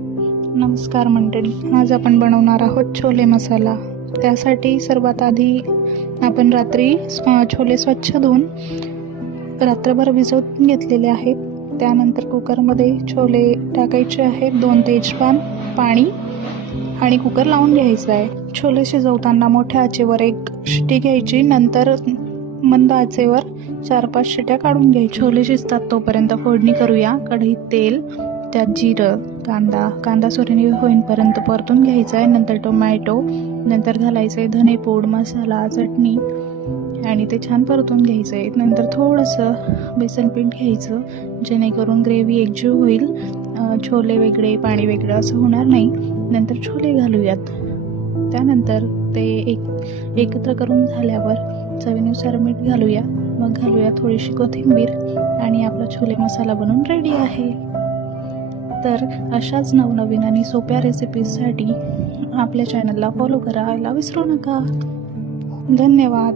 नमस्कार मंडळी, आज आपण बनवणार आहोत छोले मसाला। त्यासाठी सर्वात आधी आपण रात्री छोले स्वच्छ धुवून रात्रभर भिजवून घेतलेले आहेत। त्यानंतर कुकरमध्ये छोले टाकायचे आहेत, 2 तेजपान, पाणी आणि कुकर लावून घ्यायचा आहे। छोले शिजवताना मोठ्या आचेवर 1 शिट्टी घ्यायची, नंतर मंद आचेवर 4-5 शिट्ट्या काढून घ्यायच्या। छोले शिजतात तोपर्यंत फोडणी करूया। कढईत तेल, त्यात जिरं, कांदा सोनेरी होईपर्यंत परतून घ्यायचा आहे। नंतर टोमॅटो, नंतर घालायचे धनेपूड, मसाला, चटणी आणि ते छान परतून घ्यायचं आहे। नंतर थोडंसं बेसन पीठ घ्यायचं, जेणेकरून ग्रेव्ही एकजीव होईल, छोले वेगळे पाणी वेगळं असं होणार नाही। नंतर छोले घालूयात। त्यानंतर ते एकत्र करून झाल्यावर चवीनुसार मीठ घालूया, मग घालूया थोडीशी कोथिंबीर आणि आपला छोले मसाला बनून रेडी आहे। तर अशाच नवनवीन आणि सोप्या रेसिपीजसाठी आपल्या चॅनलला फॉलो करायला विसरू नका। धन्यवाद।